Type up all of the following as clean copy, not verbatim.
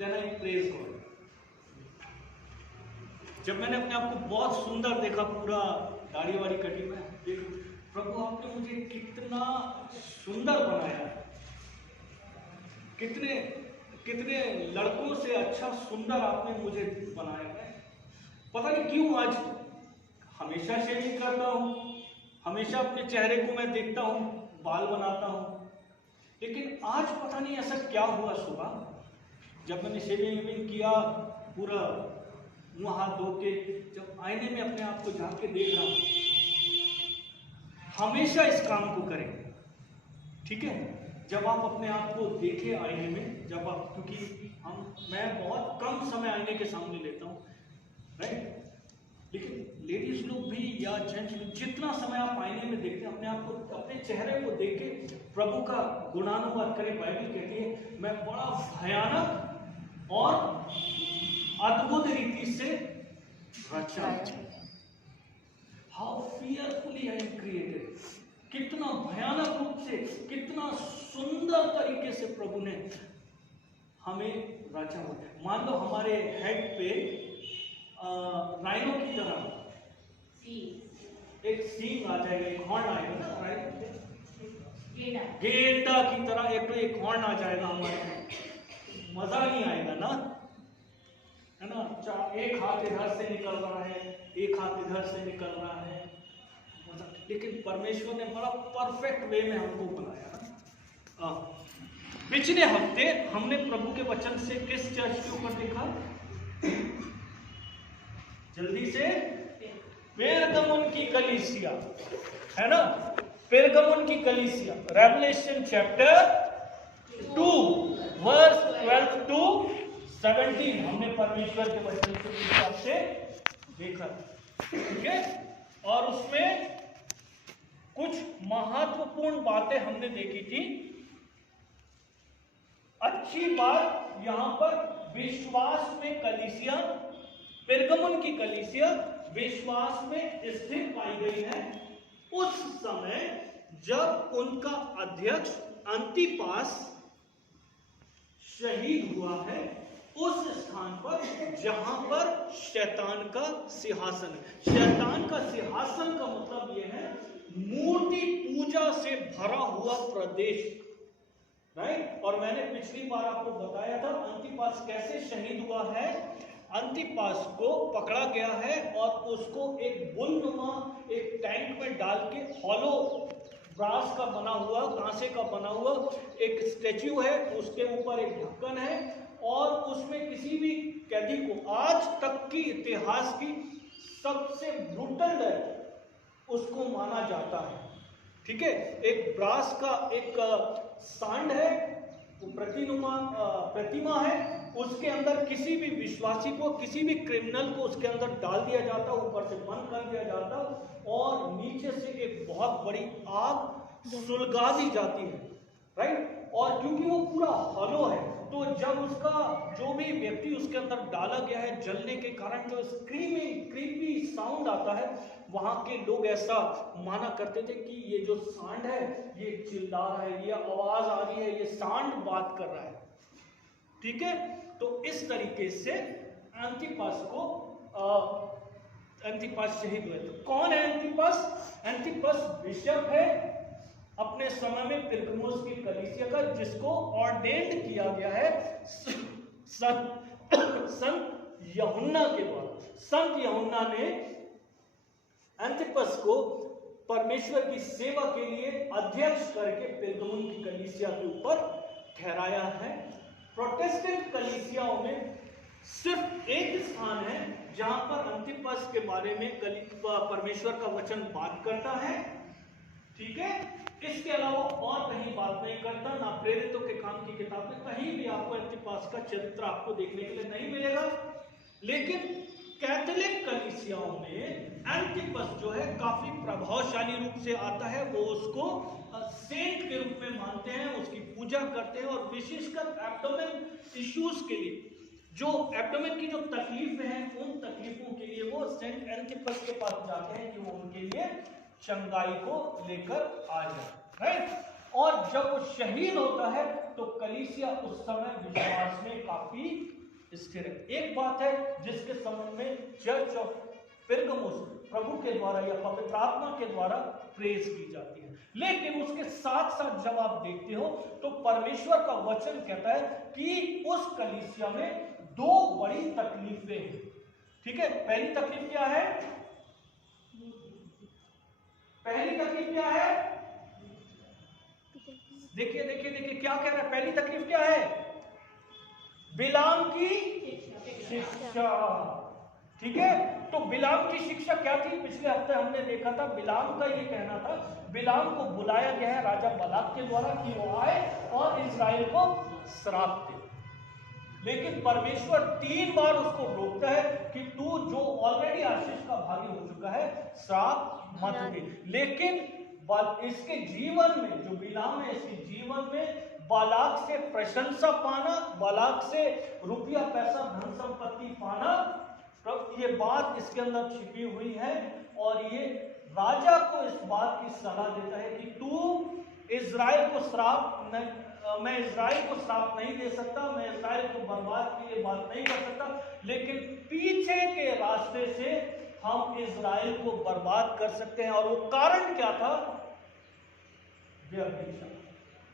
Then I praise God. जब मैंने अपने आप को बहुत सुंदर देखा, पूरा दाढ़ी वाड़ी कटी, में देखो प्रभु आपने मुझे कितना सुंदर बनाया, कितने कितने लड़कों से अच्छा सुंदर आपने मुझे बनाया है। पता नहीं क्यों आज हमेशा शेविंग करता हूँ, हमेशा अपने चेहरे को मैं देखता हूँ, बाल बनाता हूँ, लेकिन आज पता नहीं ऐसा क्या हुआ। सुबह जब मैंने शेविंग किया, पूरा मुंह हाथ धो के जब आईने में अपने आप को झांक के देख रहा हूँ, हमेशा इस काम को करें, ठीक है। जब आप अपने आप को देखें आईने में, जब आप, क्योंकि मैं बहुत कम समय आईने के सामने लेता हूँ, राइट, लेकिन लेडीज लोग भी या जेंट्स लोग जितना समय आप आईने में देखते हैं, अपने आप को, अपने चेहरे को देख के प्रभु का गुणानुवाद करें। बाइबल कहती है मैं बड़ा भयानक और अद्भुत रीति से रचा हूं। How fearfully I am created, कितना भयानक रूप से, कितना सुंदर तरीके से प्रभु ने हमें रचा हुआ। मान लो हमारे हेड पे राइनो की तरह एक सींग आ जाएगा, एक हॉर्न आएगा ना, राइट, गेंडा की तरह एक हॉर्न आ जाएगा हमारे, मजा नहीं आएगा ना, है ना। एक हाथ इधर से निकल रहा है, एक हाथ इधर से निकल रहा है, लेकिन परमेश्वर ने बड़ा परफेक्ट वे में हमको बनाया ना। पिछले हफ्ते हमने प्रभु के वचन से किस चर्च के ऊपर देखा, जल्दी से, पेरगमुन की कलीसिया, है ना, पेरगमुन की कलीसिया, रेवलेशन चैप्टर 2 वर्स 12 to 17 हमने परमेश्वर के वचन के हिसाब से देखा, ठीक है। और उसमें कुछ महत्वपूर्ण बातें हमने देखी थी। अच्छी बात यहां पर विश्वास में कलीसिया, पेरगमुन की कलीसिया विश्वास में स्थिर पाई गई है। उस समय जब उनका अध्यक्ष अंतिपास शहीद हुआ है, उस स्थान पर जहां पर शैतान का सिंहासन है। शैतान का सिंहासन का मतलब यह है मूर्ति पूजा से भरा हुआ प्रदेश, राइट। और मैंने पिछली बार आपको बताया था अंतिपास कैसे शहीद हुआ है। अंतिपास को पकड़ा गया है और उसको एक बुलनुमा एक टैंक में डाल के, हॉलो ब्रास का बना हुआ, कांसे का बना हुआ एक स्टैच्यू है, उसके ऊपर एक ढक्कन है, और उसमें किसी भी कैदी को, आज तक की इतिहास की सबसे ब्रूटल डेथ उसको माना जाता है, ठीक है। एक ब्रास का एक सांड है, प्रतिमा है, उसके अंदर किसी भी विश्वासी को, किसी भी क्रिमिनल को उसके अंदर डाल दिया जाता, ऊपर से बंद कर दिया जाता, और नीचे से एक बहुत बड़ी आग सुलगा दी जाती है, राइट। और क्योंकि वो पूरा हॉलो है, तो जब उसका जो भी व्यक्ति उसके अंदर डाला गया है, जलने के कारण जो क्रीपी साउंड आता है, वहां के लोग ऐसा माना करते थे कि ये जो सांड है ये चिल्ला रहा है, ये आवाज आ रही है, ये सांड बात कर रहा है, ठीक है। तो इस तरीके से अंतिपास शहीद हुए। तो कौन है अंतिपास? अंतिपास बिशप है अपने समय में पेरगमुन की कलीसिया का, जिसको ऑर्डेन्ड किया गया है संत यूहन्ना के द्वारा। संत यूहन्ना ने अंतिपास को परमेश्वर की सेवा के लिए अध्यक्ष करके पेरगमुन की कलीसिया के ऊपर ठहराया है। प्रोटेस्टेंट कलीसियाओं में सिर्फ एक स्थान है जहां पर अंतिपास के बारे में परमेश्वर का वचन बात करता है, ठीक है। इसके अलावा और कहीं बात नहीं करता, ना प्रेरितों के काम की किताब में कहीं भी आपको अंतिपास का चरित्र आपको देखने के लिए नहीं मिलेगा। लेकिन कैथोलिक कलीसियाओं में अंतिपास जो है काफी प्रभावशाली रूप से आता है। वो उसको सेंट के रूप में मानते हैं, उसकी पूजा करते हैं, और विशेषकर एब्डोमेन इश्यूज के लिए, जो एब्डोमेन की जो तकलीफें हैं, उन तकलीफों के लिए वो सेंट अंतिपास के पास जाते हैं कि वो उनके लिए चंगाई को लेकर आ जाए, राइट। और जब वो शहीद होता है तो कलीसिया उस समय विश्वास में काफी स्थिर है। एक बात है जिसके संबंध में चर्च ऑफ पेरगमुस प्रभु के द्वारा या पवित्र आत्मा के द्वारा प्रेज की जाती है, लेकिन उसके साथ साथ जब आप देखते हो तो परमेश्वर का वचन कहता है कि उस कलीसिया में दो बड़ी तकलीफें हैं। ठीक है, पहली तकलीफ क्या है? पहली तकलीफ क्या है? देखिए देखिए देखिए क्या कह रहा है। पहली तकलीफ क्या है? बिलाम की शिक्षा। ठीक है, तो बिलाम की शिक्षा क्या थी? पिछले हफ्ते हमने देखा था बिलाम का ये कहना था, बिलाम को बुलाया गया है राजा बलाक के द्वारा कि वो आए और इस्राएल को श्राप दे, लेकिन परमेश्वर 3 बार उसको रोकता है कि तू जो ऑलरेडी आशीष का भागी हो चुका है श्राप मत दे। लेकिन इसके जीवन में जो बिलाम है, इसके जीवन में बालाक से प्रशंसा पाना, बालाक से रुपया पैसा धन संपत्ति पाना, ये बात इसके अंदर छिपी हुई है। और ये राजा को इस बात की सलाह देता है कि तू इजराइल को श्राप नहीं, मैं इजराइल को श्राप नहीं दे सकता, मैं इजराइल को बर्बाद के लिए बात नहीं कर सकता, लेकिन पीछे के रास्ते से हम इजराइल को बर्बाद कर सकते हैं। और वो कारण क्या था? व्यभिचार,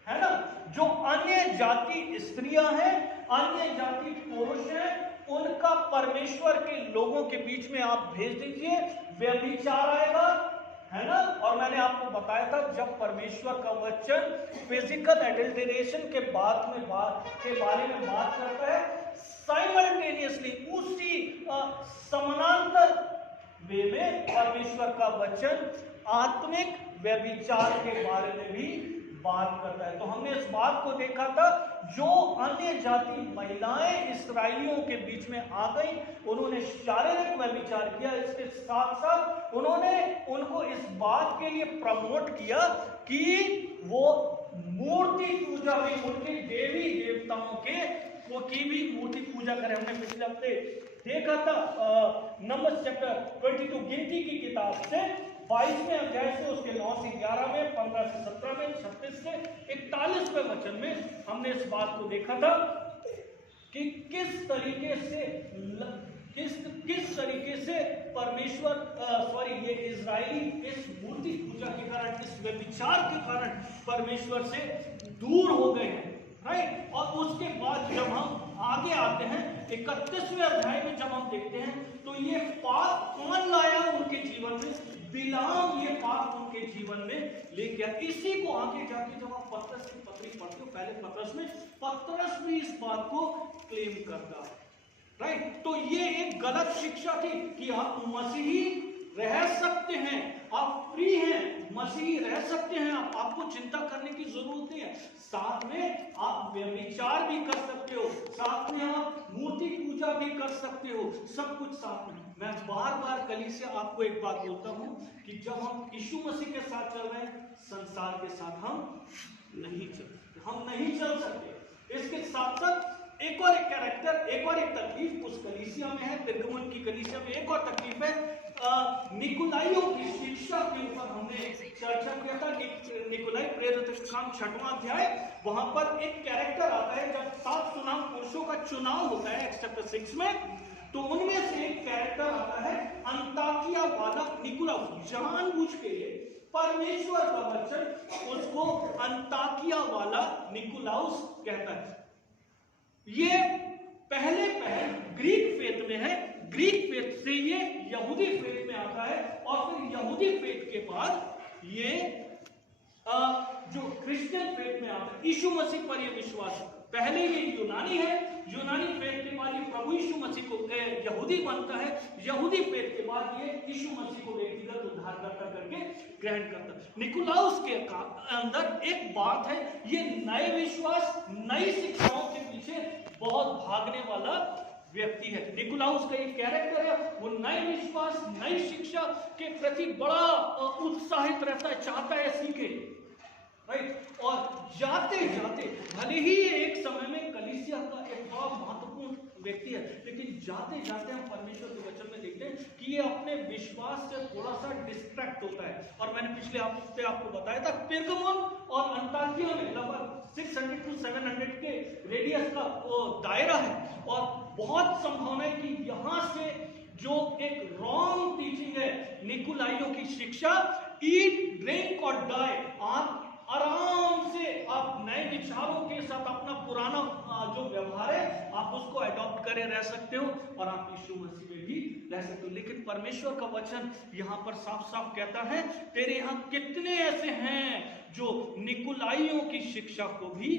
है ना। जो अन्य जाति स्त्रियां हैं, अन्य जाति पुरुष हैं, उनका परमेश्वर के लोगों के बीच में आप भेज दीजिए, व्यभिचार आएगा, है ना। और मैंने आपको बताया था जब परमेश्वर का वचन फिजिकल एडल्टरेशन के बारे में बात करता है, साइमल्टेनियसली उसी समानांतर वे में परमेश्वर का वचन आत्मिक व्यभिचार के बारे में भी बात करता है। तो हमने इस बात को देखा था, जो अन्य जाति महिलाएं इस्राएलियों के बीच में आ गई, उन्होंने शारीरिक व्यभिचार किया, इसके साथ साथ उन्होंने उनको इस बात के लिए प्रमोट किया कि वो मूर्ति पूजा भी, उनके देवी देवताओं की भी मूर्ति पूजा करें। हमने पिछले हफ्ते देखा था नंबर्स चैप्टर 22 गिनती की किताब से 22वें अध्याय से उसके 9 से 11 में, 15 से 17 में, 36 से 41वें वचन में हमने इस बात को देखा था कि किस तरीके से परमेश्वर ये इजराइली इस मूर्ति पूजा के कारण, इस व्यभिचार के कारण परमेश्वर से दूर हो गए हैं, राइट। और उसके बाद जब हम आगे आते हैं 31वें अध्याय में जब हम देखते हैं तो ये पाप कौन लाया उनके जीवन में? बिलाम ये पाप उनके जीवन में ले गया। इसी को आगे जाके जब आप पतरस की पत्री पढ़ते हो, पहले पतरस में पतरस भी इस बात को क्लेम करता है, राइट। तो ये एक गलत शिक्षा थी कि आप मसीही रह सकते हैं, आप फ्री हैं, मसीही रह सकते हैं, आपको चिंता करने की जरूरत नहीं है। साथ में आप व्यभिचार भी कर सकते हो, साथ में आप मूर्ति पूजा भी कर सकते हो, सब कुछ साथ में। मैं बार बार कलीसिया आपको एक बात बोलता हूं कि जब हम यीशु मसीह के साथ चल रहे हैं, संसार के साथ हम नहीं चल सकते। इसके साथ साथ एक और एक कैरेक्टर, एक और एक तकलीफ उस कलीसिया में है, पेरगमुन की कलीसिया में एक और तकलीफ है। निकुलाइयों की शिक्षा के ऊपर हमने चर्चा किया था कि निकुलाई प्रेरित काम 6वां अध्याय, वहां पर एक कैरेक्टर आता है जब 7 पुरुषों का चुनाव होता है एक्ट चैप्टर 6 में, तो उनमें से एक कैरेक्टर आता है अंताकिया वाला निकुलाउस। जानबूझ के परमेश्वर का वचन उसको अंताकिया वाला निकुलाउस कहता है। ये पहले ग्रीक फेथ में है, ग्रीक फेथ से ये यहूदी फेथ में आता है, और फिर यहूदी फेथ के बाद ये जो क्रिश्चियन फेथ में आता है, यीशु मसीह पर ये विश्वास। पहले ये यूनानी है, यूनानी फेथ के बाद ये प्रभु यीशु मसीह को यहूदी बनता है, यहूदी फेथ के बाद ये यीशु मसीह को व्यक्तिगत उद्धारकर्ता करके ग्रहण करता है। निकुलाउस के अंदर एक बात है, ये नए विश्वास, नई शिक्षाओं के पीछे बहुत भागने वाला व्यक्ति है। निकुलाउस का एक कैरेक्टर है, वो नए विश्वास, नई शिक्षा के प्रति बड़ा उत्साहित रहता है, चाहता है सीखे, राइट। और जाते जाते भले ही एक समय में कलीसिया का एक बहुत महत्वपूर्ण व्यक्ति है, लेकिन जाते जाते हम परमेश्वर के वचन में देखते हैं कि ये अपने विश्वास से थोड़ा सा डिस्ट्रैक्ट होता है। और मैंने पिछले हफ्ते आपको बताया था पेरगमोन और अंताकिया में लगभग 600 to 700 के रेडियस का दायरा है, और बहुत संभावना है कि यहाँ से जो एक रॉन्ग टीचिंग है निकुलाइयों की शिक्षा, ईट ड्रिंक और डाई, आप आराम से आप नए विचारों के साथ अपना पुराना जो व्यवहार है आप उसको अडॉप्ट करे रह सकते हो, और आप यीशु मसीह में भी रह सकते हो। लेकिन परमेश्वर का वचन यहाँ पर साफ साफ कहता है, तेरे यहाँ कितने ऐसे हैं जो निकुलाइयों की शिक्षा को भी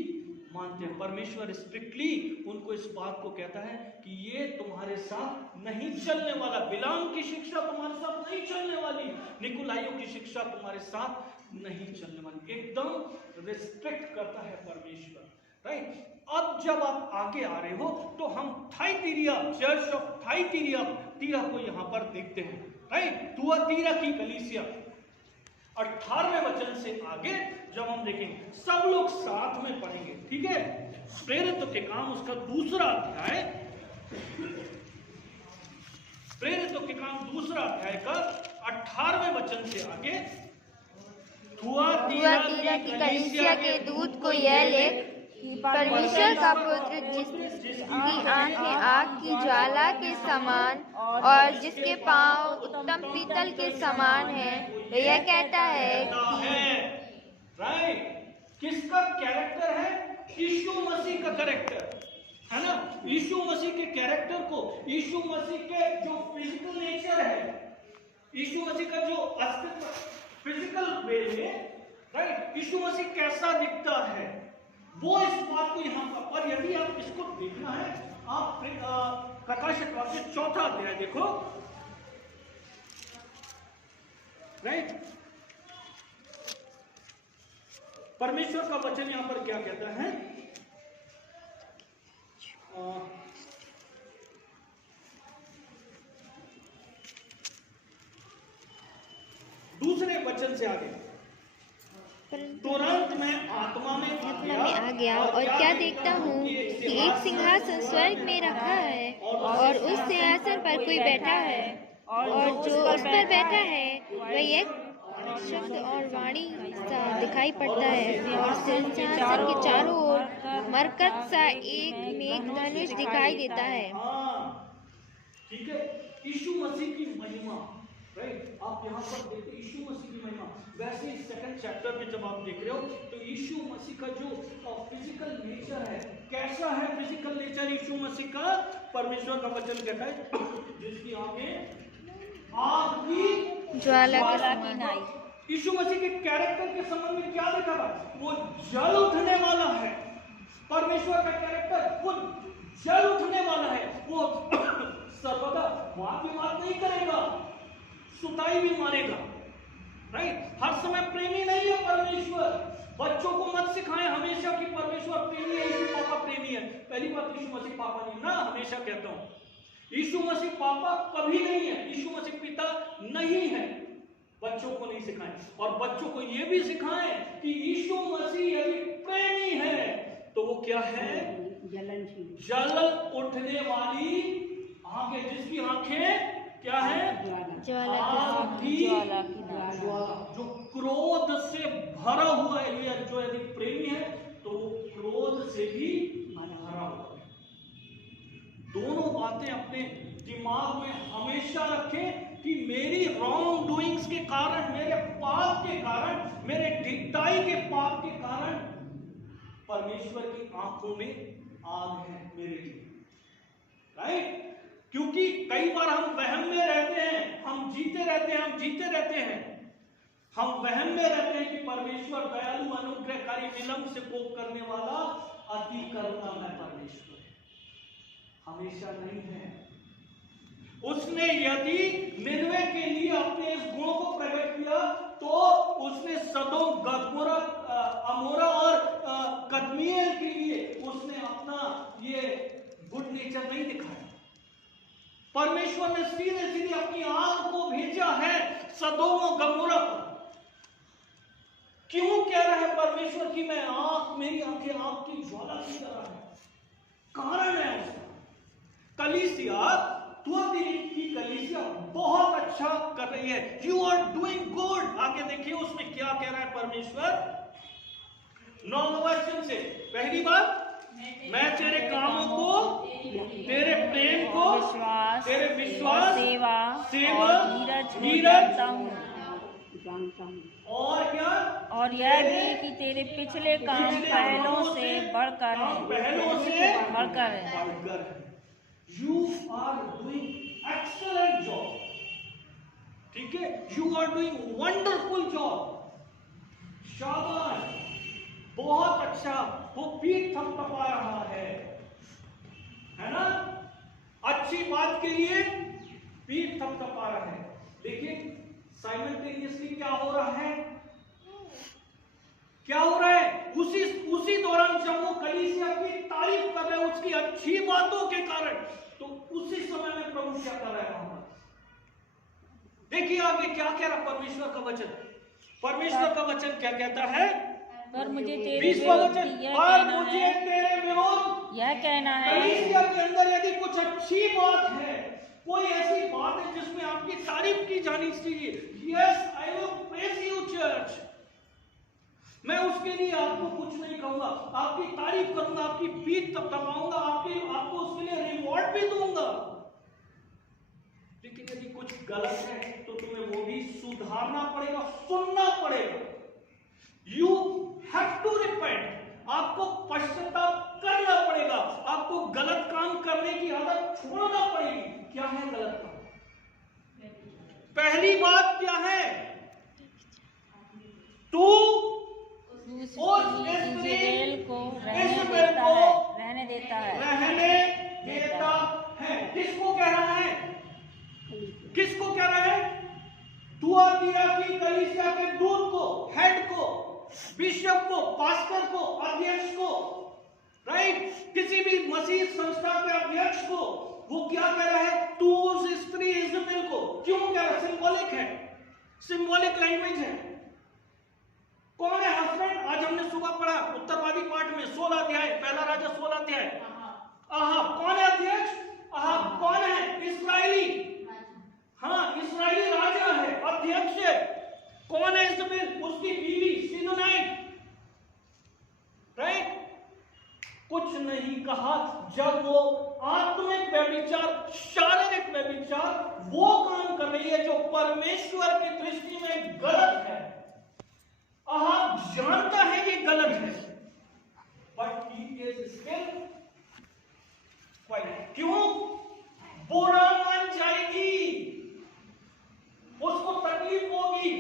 मानते हैं। परमेश्वर स्ट्रिक्टली उनको इस बात को कहता है कि ये तुम्हारे साथ नहीं चलने वाला, बिलाम की शिक्षा तुम्हारे साथ नहीं चलने वाली, निकुलाइयों की शिक्षा तुम्हारे साथ नहीं चलने वाली। एकदम रिस्ट्रिक्ट करता है परमेश्वर, राइट। अब जब आप आगे आ रहे हो तो हम थाइटीरिया, चर्च ऑफ थाइटीरिया को यहां पर देखते हैं, राइट। थुआतीरा की कलीसिया 18वें वचन से आगे जब हम देखेंगे, सब लोग साथ में पढ़ेंगे, ठीक है। प्रेरितों के काम उसका 2 अध्याय, प्रेरितों के काम 2 अध्याय का 18वें वचन से आगे, थुआतीरा की कलीसिया के दूत को यह लिख, परमेश्वर का पुत्र जिसकी आंखें आग की ज्वाला के समान और जिसके पांव उत्तम पीतल के समान हैं, तो यह कहता है कि राइट, किसका कैरेक्टर है? यीशु मसीह का कैरेक्टर है ना। यीशु मसीह के कैरेक्टर को, यीशु मसीह के जो फिजिकल नेचर है, यीशु मसीह का जो अस्तित्व फिजिकल वे में, राइट, यीशु मसीह कैसा दिखता है वो इस बात को यहाँ पर, और यदि आप इसको देखना है, आप प्रकाशित वाक्य 4 अध्याय देखो, राइट। परमेश्वर का वचन यहां पर क्या कहता है? दूसरे वचन से आगे, तुरंत मैं आत्मा में आ गया और क्या देखता हूँ कि एक सिंहासन स्वर्ग में रखा है और उस सिंहासन पर कोई बैठा है, और जो उस पर बैठा है वह एक शब्द और वाणी सा दिखाई पड़ता है, और सिंहासन के चारों ओर मरकत सा एक मेघधनुष दिखाई देता है। ठीक है, यीशु मसीह की महिमा, राइट। आप यहाँ पर देखते यीशु मसीह की महिमा। वैसे ही 2nd चैप्टर में जब आप देख रहे हो तो यीशु मसीह का जो फिजिकल नेचर है, कैसा है फिजिकल नेचर यीशु मसीह का? परमेश्वर का वचन कहता है जिसकी आंखें आग की ज्वाला के समान। यीशु मसीह के कैरेक्टर के संबंध में क्या देखा था? वो जल उठने वाला है। परमेश्वर का कैरेक्टर वो जल उठने वाला है, वो सर्वदा वाद विवाद नहीं करेगा, सुताई भी मारेगा, राइट। हर समय प्रेमी नहीं है परमेश्वर। बच्चों को मत सिखाएं हमेशा कि परमेश्वर प्रेमी है, यीशु पापा प्रेमी है। पहली बात, यीशु मसीह पापा नहीं ना, हमेशा कहता हूं यीशु मसीह पापा कभी नहीं है, यीशु मसीह पिता नहीं है। बच्चों को नहीं सिखाएं, और बच्चों को यह भी सिखाएं कि यीशु मसीह यदि प्रेमी है तो वो क्या है? जल उठने वाली आंखें, जिसकी आंखें क्या है? ज्वाला की जो क्रोध से भरा हुआ है, जो यदि प्रेमी है तो वो क्रोध से भी भरा हुआ है। दोनों बातें अपने दिमाग में हमेशा रखें कि मेरी रॉन्ग डूइंग्स के कारण, मेरे पाप के कारण, मेरे ढिठाई के पाप के कारण परमेश्वर की आंखों में आग है मेरे लिए, राइट। क्योंकि कई बार हम वहम में रहते हैं, हम जीते रहते हैं, हम वहम में रहते हैं कि परमेश्वर दयालु, अनुग्रहकारी, विलंब से कोप करने वाला, अति करुणामय परमेश्वर हमेशा नहीं है। उसने यदि निनवे के लिए अपने इस गुणों को प्रकट किया तो उसने सदोम, गदमोरा, अमोरा और कदमियल के लिए उसने अपना ये गुड नेचर नहीं दिखाया। परमेश्वर ने सीधे सीधे अपनी आग को भेजा है सदोम और गमोरा पर। क्यों कह रहा है परमेश्वर कि मैं मेरी आंखें आग की ज्वाला की तरह है? कारण है उसका। कलीसिया, तुआतीरा की कलीसिया बहुत अच्छा कर रही है। You are doing good. आगे देखिए उसमें क्या कह रहा है परमेश्वर 9 वचन से। पहली बात, मैं तेरे कामों को, तेरे प्रेम को, तेरे विश्वास, सेवा और धीरज जानता हूँ, और क्या, और यह भी कि तेरे पिछले काम पहलों से बढ़कर बढ़कर you are doing excellent job. ठीक है, you are doing wonderful job. शाबाश, बहुत अच्छा। वो पीठ थपथपा रहा है ना? अच्छी बात के लिए पीठ थपथपा रहा है। लेकिन साइमल्टेनियसली क्या हो रहा है? क्या हो रहा है? उसी दौरान जब वो कलीसिया की तारीफ कर रहे हैं उसकी अच्छी बातों के कारण, तो उसी समय में प्रभु क्या कर रहा है? देखिए आगे क्या कह रहा परमेश्वर का वचन। परमेश्वर का वचन क्या कहता है? पर मुझे तेरे 20वां विरोध वचन, यह पर कहना मुझे है, तेरे विरोध, यह कहना है, कलीसिया के अंदर यदि कुछ अच्छी बात है, कोई ऐसी बात है जिसमें आपकी तारीफ की जानी चाहिए, yes I will praise you church, मैं उसके लिए आपको कुछ नहीं कहूंगा, आपकी तारीफ करूंगा, आपकी पीठ थपथपाऊंगा, आपको उसके लिए रिवॉर्ड भी दूंगा। लेकिन यदि कुछ गलत है तो तुम्हें वो भी सुधारना पड़ेगा, सुनना पड़ेगा। You have to repent. आपको पश्चाताप करना पड़ेगा, आपको गलत काम करने की आदत छोड़ना पड़ेगी। क्या है गलत काम? पहली बात क्या है? तू इज़राइल को रहने देता है। किसको कह रहा है? किसको कह रहा है? तुआतीरा की कलीसिया के दूत को, हेड को, बिशप को, पास्टर को, अध्यक्ष को, राइट? किसी भी मसीह संस्था के अध्यक्ष को वो क्या कह रहा है? तू उस स्त्री इज़राइल को क्यों कह रहा है? सिंबॉलिक है, सिंबॉलिक लैंग्वेज है। कौन है हस्बैंड? आज हमने सुबह पढ़ा उत्तरवादी पाठ में 16 अध्याय, पहला राजा 16 अध्याय। कौन है अध्यक्ष? कौन है? इस्राएली। हाँ, इस्राएली राजा है, अध्यक्ष है। कौन है इज़राइल? उसकी बीवी सीदोनाइट, राइट? कुछ नहीं कहा। जब वो आत्मिक व्यभिचार, शारीरिक व्यभिचार वो काम कर रही है जो परमेश्वर की दृष्टि में गलत है, आप जानता है ये गलत है, but he is still quite. क्यों? बुरा मान जाएगी, उसको तकलीफ होगी।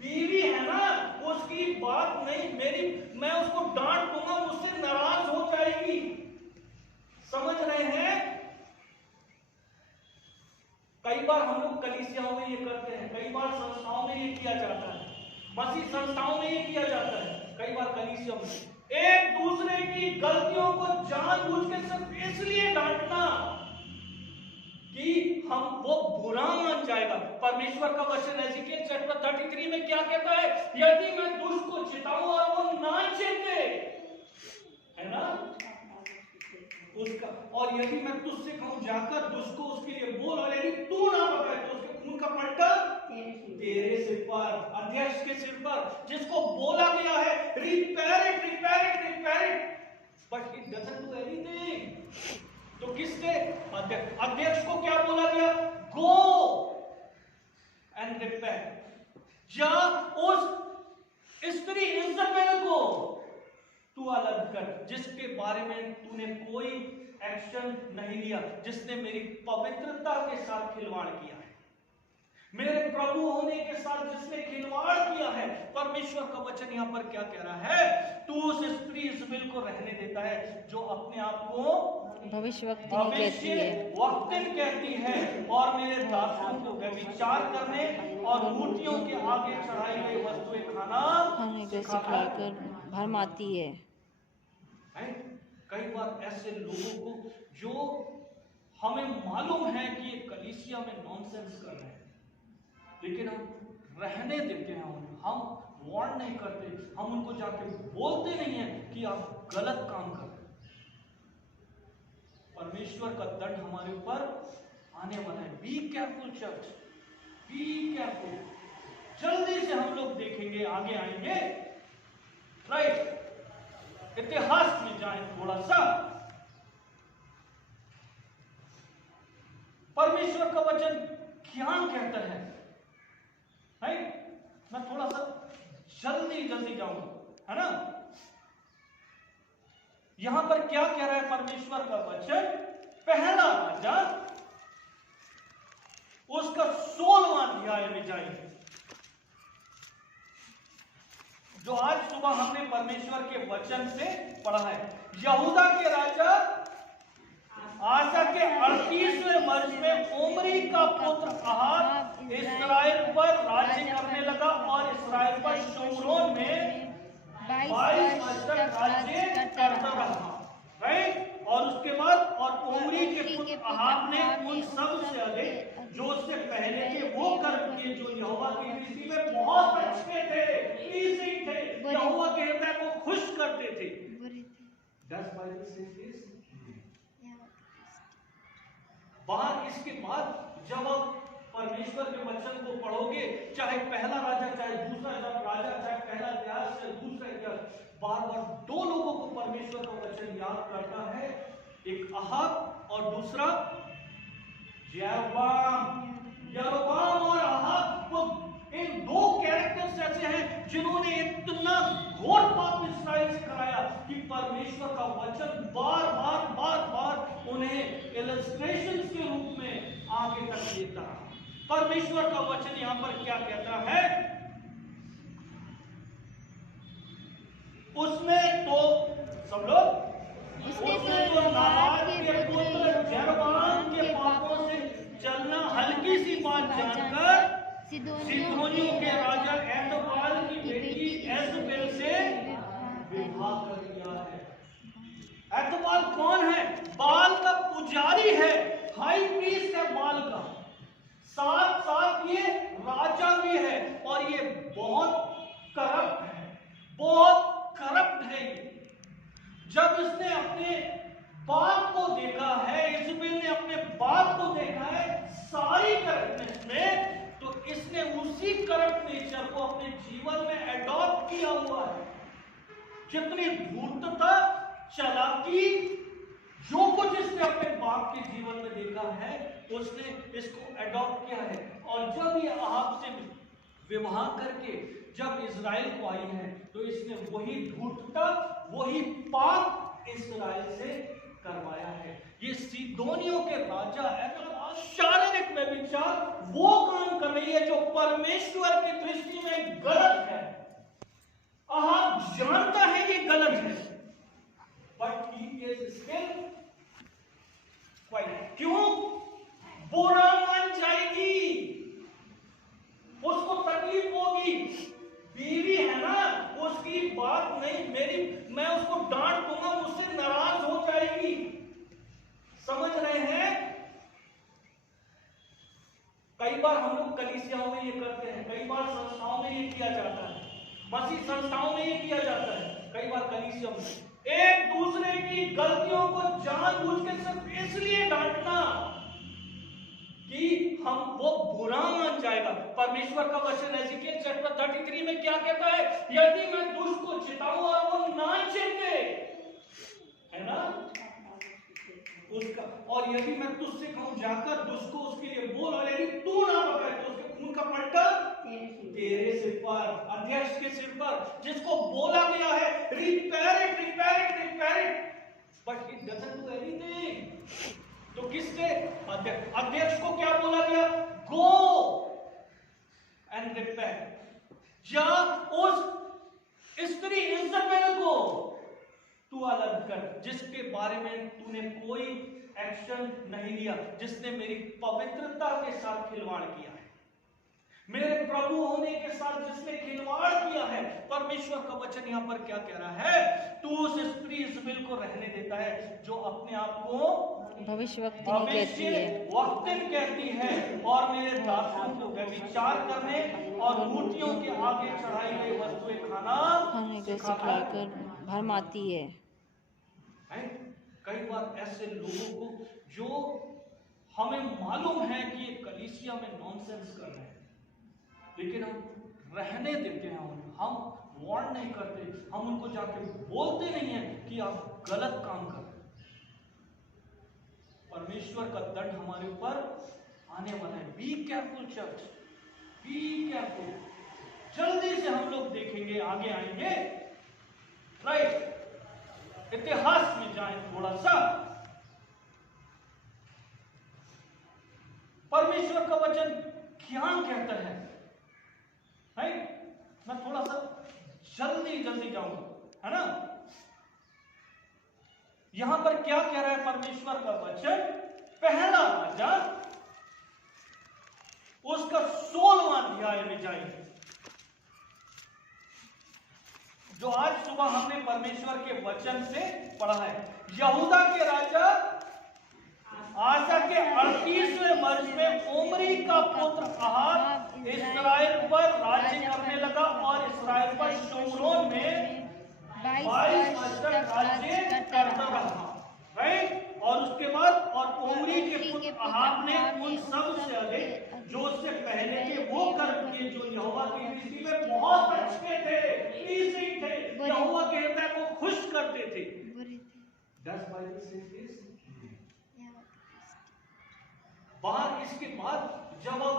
बीवी है ना, उसकी बात नहीं, मैं उसको डांट दूंगा, मुझसे नाराज हो जाएगी। समझ रहे हैं? कई बार हम लोग कलीसियाओं में ये करते हैं, कई बार संस्थाओं में ये किया जाता है, मसीह संस्थाओं में ये किया जाता है, कई बार कलीसियाओं में एक दूसरे की गलतियों को जानबूझ के सिर्फ इसलिए डांटना कि हम वो बुरा मान जाएगा। परमेश्वर का वचन एजिकियल चैप्टर 33 में क्या कहता है? यदि मैं दुष्ट को चिताऊं और वो ना चेते, है ना उसका, और यदि मैं तुझसे कहूं जाकर दुष्ट को उसके लिए बोल, और यदि तू ना बताए तो उसके खून का पलटा तेरे सिर पर, अध्यक्ष के सिर पर, जिसको बोला गया है repair it, but it doesn't do anything. तो किसने? अध्यक्ष को क्या बोला गया? Go and repair. जा उस स्त्री इज़राइल को तू अलग कर, जिसके बारे में तूने कोई एक्शन नहीं लिया, जिसने मेरी पवित्रता के साथ खिलवाड़ किया है, मेरे प्रभु होने के साथ जिसने खिलवाड़ किया है। परमेश्वर का वचन यहाँ पर क्या कह रहा है? तू उस स्त्री इज़राइल को रहने देता है जो अपने आप को भविष्यवक्तिन कहती है और मेरे दासों को व्यभिचार करने और मूर्तियों के आगे चढ़ाई गई वस्तुएं खाना सिखाकर भरमाती है। कई बार ऐसे लोगों को जो हमें मालूम है कि ये कलीसिया में नॉनसेंस कर रहे हैं, लेकिन हम रहने देते हैं, हम वार्न नहीं करते, हम उनको जाके बोलते नहीं है कि आप गलत काम कर रहे हैं। परमेश्वर का दंड हमारे ऊपर आने वाला है। Be careful church, be careful. जल्दी से हम लोग देखेंगे, आगे आएंगे, राइट। इतिहास में जाएं थोड़ा सा। परमेश्वर का वचन क्या कहता है, राइट। मैं थोड़ा सा जल्दी जाऊंगा, है ना। यहां पर क्या कह रहा है परमेश्वर का वचन? पहला राजा उसका 16वां अध्याय में जाएंगे, जो आज सुबह हमने परमेश्वर के वचन से पढ़ा है। यहूदा के राजा आसा के 38वें वर्ष में ओमरी का पुत्र अहाब इस्राएल पर राज्य करने लगा और इस्राएल पर शोमरोन में 22 वर्ष तक राज्य करता रहा, राइट। और उसके बाद और ओमरी के पुत्र अहाब ने उन सब से अधिक जो उससे पहले के वो कर्म किए जो यहोवा की दृष्टि में बहुत अच्छे थे, प्लीजिंग थे, यहोवा के हृदय को खुश करते थे। बाहर इसके बाद जब आप परमेश्वर के वचन को पढ़ोगे, चाहे पहला राजा, चाहे दूसरा राजा, चाहे पहला इतिहास, चाहे दूसरा इतिहास, बार बार दो लोगों को परमेश्वर का वचन याद करता है, एक अहाब और दूसरा यरोबाम और अहाब को। इन दो कैरेक्टर्स ऐसे हैं जिन्होंने इतना घोर पाप इस्राएल से कराया कि परमेश्वर का वचन बार बार उन्हें इलस्ट्रेशंस के रूप में आगे तक देता रहा। परमेश्वर का वचन यहां पर क्या कहता है? उसमें तो सब लोग नाबाद के पुत्र जेरोबाम के पापों से चलना हल्की सी बात जानकर सिदोनियों के राजा एतबाल की बेटी एजबेल से विवाह कर दिया है। एतबाल कौन है? बाल का पुजारी है, हाई प्रीस्ट है बाल का, साथ साथ ये राजा भी है और ये बहुत करप्ट है। जब इसने अपने बाप को देखा है, इजबेल ने अपने बाप को देखा है सारी करप्टनेस में, तो इसने उसी करप्ट नेचर को अपने जीवन में एडॉप्ट किया हुआ है। जितनी धूर्तता, चालाकी, जो कुछ इसने अपने बाप के जीवन में देखा है, उसने इसको एडॉप्ट किया है। और जब ये अहाब से विवाह करके जब इजराइल को आई है, तो इसने वही धूर्तता, वही पाप इजराइल से करवाया है। ये सीदोनियों के राजा शारीरिक में विचार वो काम कर रही है जो परमेश्वर की दृष्टि में गलत है। अहाब जानता है ये गलत है, but he is still quite. क्यों? बुरा मान जाएगी, उसको तकलीफ होगी। बीवी है ना, उसकी बात नहीं मेरी, मैं उसको डांट दूंगा, मुझसे नाराज हो जाएगी। समझ रहे हैं? कई बार हम लोग कलीसियाओं में ये करते हैं, कई बार संस्थाओं में ये किया जाता है, मसीह संस्थाओं में ये किया जाता है, कई बार कलीसियाओं में एक दूसरे की गलतियों को जानबूझ के सिर्फ इसलिए डांटना कि हम वो बुरा मान जाएगा। परमेश्वर का वचन एजिकियल चैप्टर 33 में क्या कहता है? यदि मैं दुष्ट को चिताऊं और वो ना चिते, है ना उसका, और यदि मैं तुझसे कहूं जाकर दुष्ट को उसके लिए बोल, और यदि तू ना बकाए तो उसके खून का पलटा तेरे सिर पर, अध्यक्ष के सिर पर। जिसको बोला गया है repair it, but it doesn't do anything. तो किससे? अध्यक्ष को क्या बोला गया? Go and repair. या उस स्त्री इजबेल को तू अलग कर, जिसके बारे में तूने कोई एक्शन नहीं लिया, जिसने मेरी पवित्रता के साथ खिलवाड़ किया है, मेरे प्रभु होने के साथ जिसने खिलवाड़ किया है। परमेश्वर का वचन यहाँ पर क्या कह रहा है? तू उस स्त्री इजबेल को रहने देता है जो अपने आप को भविष्यवक्तिन कहती है और मेरे दासों को व्यभिचार करने और मूर्तियों के आगे चढ़ाई गई वस्तुएं खाने को सिखाकर भरमाती है। कई बार ऐसे लोगों को जो हमें मालूम है कि ये कलीसिया में नॉनसेंस कर रहे हैं, लेकिन हम रहने देते हैं, हम वार्न नहीं करते, हम उनको जाके बोलते नहीं है कि आप गलत काम कर रहे हैं। परमेश्वर का दंड हमारे ऊपर आने वाला है। Be careful church, be careful. जल्दी से हम लोग देखेंगे, आगे आएंगे, राइट। इतिहास में जाएं थोड़ा सा। परमेश्वर का वचन क्या कहता है, राइट। मैं थोड़ा सा जल्दी जाऊंगा, है ना। यहां पर क्या कह रहा है परमेश्वर का वचन? पहला राजा उसका 16वां अध्याय में जाएंगे, जो आज सुबह हमने परमेश्वर के वचन से पढ़ा है। यहूदा के राजा आसा के 38वें वर्ष में ओमरी का पुत्र अहाब इस्राएल पर राज्य करने लगा और इस्राएल पर शोमरोन में 22 वर्ष तक राज्य करता रहा, राइट। और उसके बाद और ओमरी के पुत्र अहाब ने उन सब से अधिक जो उससे पहले के वो कर्म किए जो यहोवा की दृष्टि में बहुत अच्छे थे, प्लीजिंग थे, यहोवा के हृदय को खुश करते थे। 10 बाइबल से बाहर। इसके बाद जब आप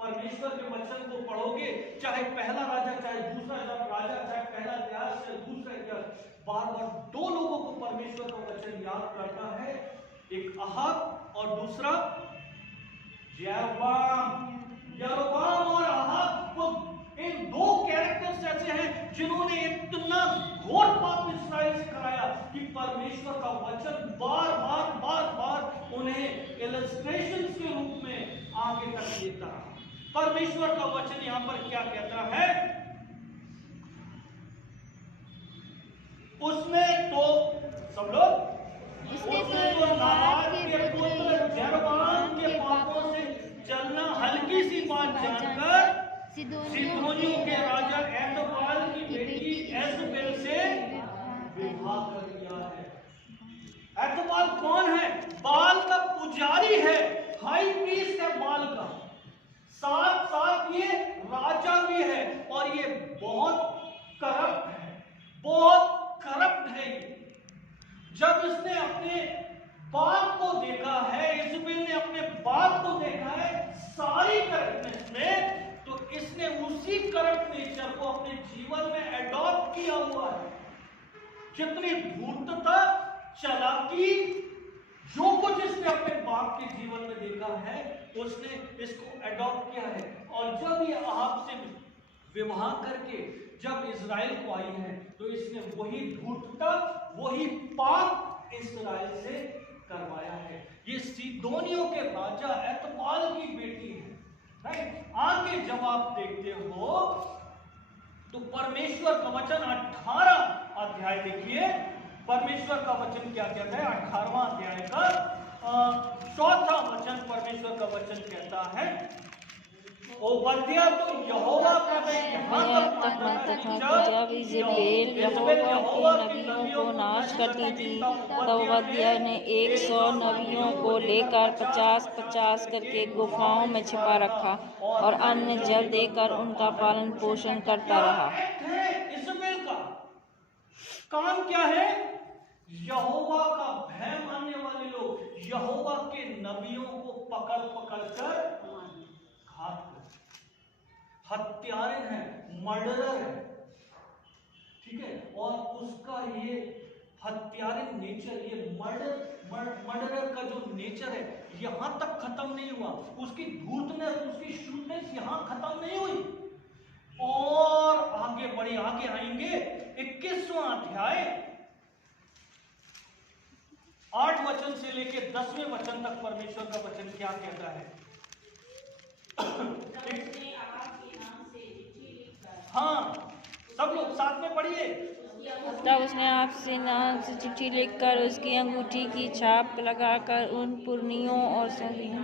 परमेश्वर के वचन को पढ़ोगे, चाहे पहला राजा, चाहे दूसरा राजा, चाहे पहला इतिहास, चाहे दूसरा इतिहास, बार बार दो लोगों को परमेश्वर का वचन याद करता है, एक अहाब और दूसरा यरोबाम और अहाब। तो इन दो कैरेक्टर्स ऐसे हैं जिन्होंने इतना घोर पाप इस्राएल से कराया कि परमेश्वर का वचन बार बार उन्हें इलस्ट्रेशन के रूप में आगे तक देता रहा। परमेश्वर का वचन यहां पर क्या कहता है? उसने तो सब लोग उसने तो नाबाद के पुत्र यरोबाम के पापों से चलना हल्की सी बात जानकर सिदोनियों के राजा एतबाल की बेटी एजबेल से विवाह कर दिया है। एतबाल कौन है? बाल का पुजारी है, हाई प्रीस्ट है बाल का, साथ साथ ये राजा भी है और ये बहुत करप्ट है, बहुत करप्ट है। जब इसने अपने बाप को देखा है, इजबेल ने अपने बाप को देखा है सारी करप्टनेस में, तो इसने उसी करप्ट नेचर को अपने जीवन में एडॉप्ट किया हुआ है। जितनी धूर्तता, चालाकी, जो कुछ इसने अपने बाप के जीवन में देखा है, उसने इसको एडॉप्ट किया है। और जब ये अहाब से विवाह करके जब इजराइल को आई है, तो इसने वही धूर्तता, वही पाप इस्राएल से करवाया है। ये सीदोनियों के राजा एतबाल की बेटी है, राइट। आगे जब आप देखते हो तो परमेश्वर का वचन 18 अध्याय देखिए, परमेश्वर का वचन क्या कहता है? 18वां अध्याय का 4था वचन परमेश्वर का वचन कहता है, ओबद्याह तो यहोवा का जब इज़बेल यहोवा के नबियों को नाश करती थी, तब ओबद्याह ने 100 नबियों को लेकर 50-50 करके गुफाओं में छिपा रखा और अन्न जल देकर उनका पालन पोषण करता रहा। इज़बेल का काम क्या है? यहोवा का भय मानने वाले लोग यहोवा के नबियों को पकड़ कर घात, हत्यारे हैं, मर्डरर है, ठीक है। और उसका ये हत्यारे नेचर, ये मर्डरर का जो नेचर है, यहां तक खत्म नहीं हुआ। उसकी धूर्तनेस, उसकी शूटनेस यहां खत्म नहीं हुई और आगे बढ़े, आगे आएंगे 21वां अध्याय 8 वचन से लेके 10वें वचन तक परमेश्वर का वचन क्या कहता है? हाँ, सब लोग साथ में पढ़िए। तब उसने आपसे नाम से चिट्ठी लिखकर उसकी अंगूठी की छाप लगाकर उन पुरनियों और सलियों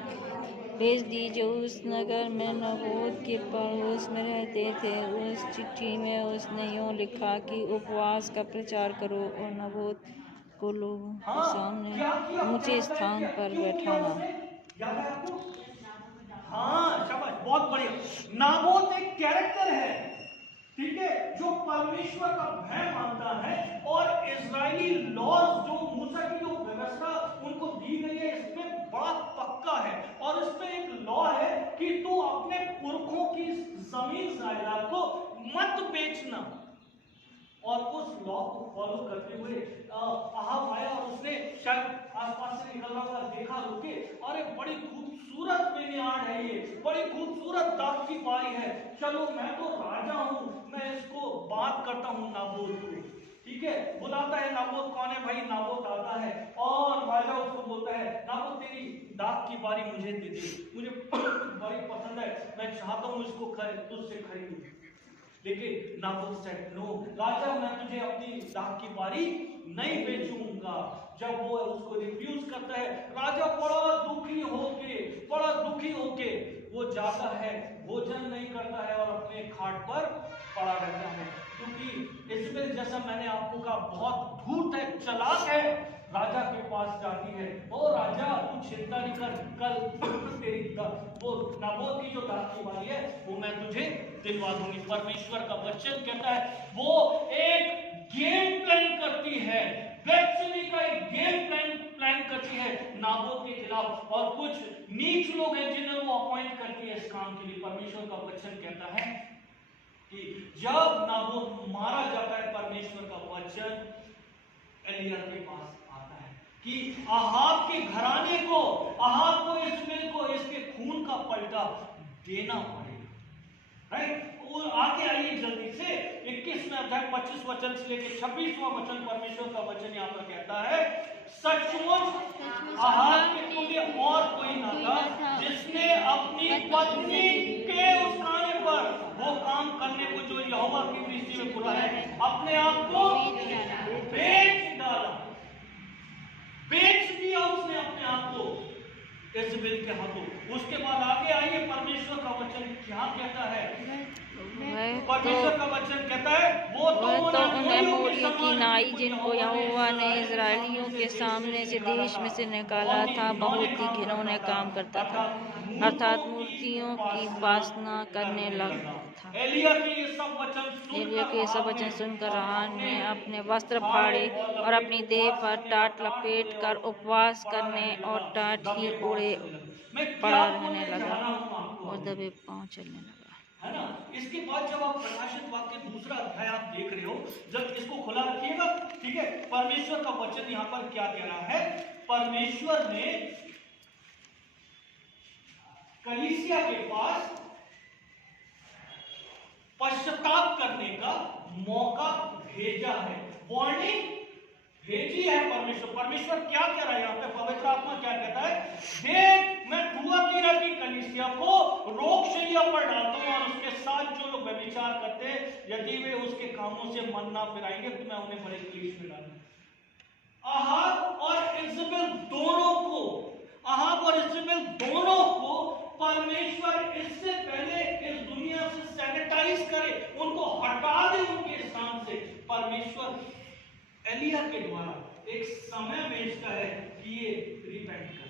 भेज दी जो उस नगर में नबोत के पड़ोस में रहते थे। उस चिट्ठी में उसने यूँ लिखा कि उपवास का प्रचार करो और नबोत उसको लोगों के हाँ, सामने क्या किया? ऊंचे क्या स्थान किया? पर क्यों किया बैठाना। उसने? याद है आपको? हाँ, शाबाश, बहुत बढ़िया। नाबोत एक कैरेक्टर है, ठीक है, जो परमेश्वर का भय मानता है, और इजरायली लॉज जो मूसा की जो व्यवस्था उनको दी गई है, इसमें बड़ा पक्का है। और इसमें एक लॉ है कि तू अपने पुरखों की जमीन जायदाद को मत बेचना। और उस लॉ को फॉलो करते हुए अहाब आया, और उसने शायद आसपास से निकल रहा था, देखा, रुके, अरे बड़ी खूबसूरत विनियार्ड है ये, बड़ी खूबसूरत दाख की बारी है, चलो मैं तो राजा हूं, मैं इसको बात करता हूं नाबोत को। ठीक है, बुलाता है, नाबोत कौन है भाई? नाबोत आता है, और राजा उसको बोलता है, नाबोत तेरी दाख की बारी मुझे दे दे, मुझे बड़ी पसंद है, मैं चाहता हूं इसको तुझसे खरीदूं। लेकिन नाबोत सेड नो, राजा मैं तुझे अपनी दाख की बारी नहीं बेचूंगा। जब वो उसको रिफ्यूज करता है, राजा बड़ा दुखी होके वो जाता है, भोजन नहीं करता है, और अपने खाट पर पड़ा रहता है, क्योंकि इजबेल, जैसा मैंने आपको कहा, बहुत धूर्त है, चालाक है, राजा के पास जाती है, ओ राजा तू चिंता नहीं कर, कल तेरी वो नाबोत की जो दाख की बारी है वो मैं तुझे दिलवा दूंगी। परमेश्वर का वचन कहता है वो एक गेम प्लान करती है, बेत्सुनी का एक गेम प्लान करती है नाबोत के खिलाफ, और कुछ नीच लोग हैं जिन्हें वो अपॉइंट करती है इस काम के लिए। परमेश्वर का वचन कहता है कि जब नाबोत मारा जाता है, परमेश्वर का वचन एलिया के पास आता है कि अहाब के घराने को, अहाब को, इस्माइल को इसके खून का पलटा देना पड़ेगा। राइट? और आगे आइए जल्दी से 21वें अध्याय 25 वचन से लेकर 26वां वचन, परमेश्वर का वचन यहाँ पर कहता है, सचमुच अहाब के तुल्य और कोई न था जिसने अपनी पत्नी के उसकाने पर वो काम करने को जो यहोवा की दृष्टि में बुरा है, अपने आप को बेच डाला, बेच दिया उसने अपने आप को इजबेल के हाथों। उसके बाद आगे आइए, परमेश्वर का वचन क्या कहता है? परमेश्वर का वचन कहता है वो तो उन एमोरियों की नाई जिनको यहोवा ने इजरायलियों के सामने से देश में से निकाला था, बहुत ही घिनौने काम करता था, अर्थात मूर्तियों की उपासना करने लगा था। एलिया के ये सब वचन सुनकर अहाब ने अपने वस्त्र फाड़े और अपनी देह पर टाट लपेट कर उपवास करने और टाट ही ओढ़े पड़ा रहने लगा और दबे पांव चलने लगा। है ना? इसके बाद जब आप प्रकाशित वाक्य दूसरा अध्याय आप देख रहे हो, जब इसको खुला रखिएगा, ठीक है, परमेश्वर का वचन यहाँ पर क्या कह रहा है? परमेश्वर ने कलीसिया के पास पश्चाताप करने का मौका भेजा है, वार्निंग भेजी है परमेश्वर क्या कह रहा है यहाँ पे? पवित्र आत्मा क्या कहता है? देख, मैं थुआतीरा की कलीसिया को रोगशैया पर डालता हूं, और उसके साथ जो लोग व्यभिचार करते हैं, यदि वे उसके कामों से मन ना फिराएंगे तो मैं उन्हें बड़े क्लेश में डालूंगा। अहाब और इजबेल दोनों को परमेश्वर इससे पहले इस दुनिया से सैनिटाइज करे, उनको हटा दे उनके स्थान से, परमेश्वर एलिया के द्वारा एक समय भेजता है कि ये रिपेंट कर।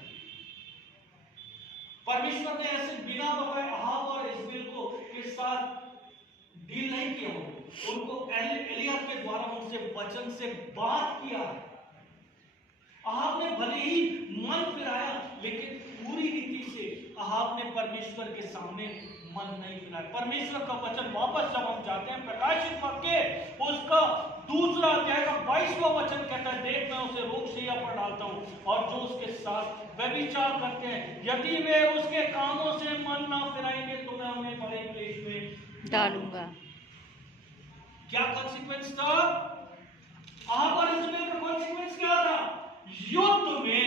परमेश्वर ने ऐसे बिना बताए अहाब और इजबेल को के साथ डील नहीं किया, उनको एलिया के द्वारा उनसे वचन से बात किया। अहाब ने भले ही मन फिराया, लेकिन पूरी रीति से अहाब ने परमेश्वर के सामने मन नहीं फिराया। परमेश्वर का वचन वापस जब हम जाते हैं प्रकाशित वाक्य उसका दूसरा अध्याय का 22वां वचन कहता है, देख मैं उसे रोगशैया पर डालता हूं, और जो उसके साथ व्यभिचार करते हैं, यदि वे उसके कामों से मन ना फिराएंगे तो मैं उन्हें बड़े क्लेश में डालूंगा। क्या कॉन्सिक्वेंस था? अहाब और इजबेल का कॉन्सिक्वेंस क्या था? युद्ध में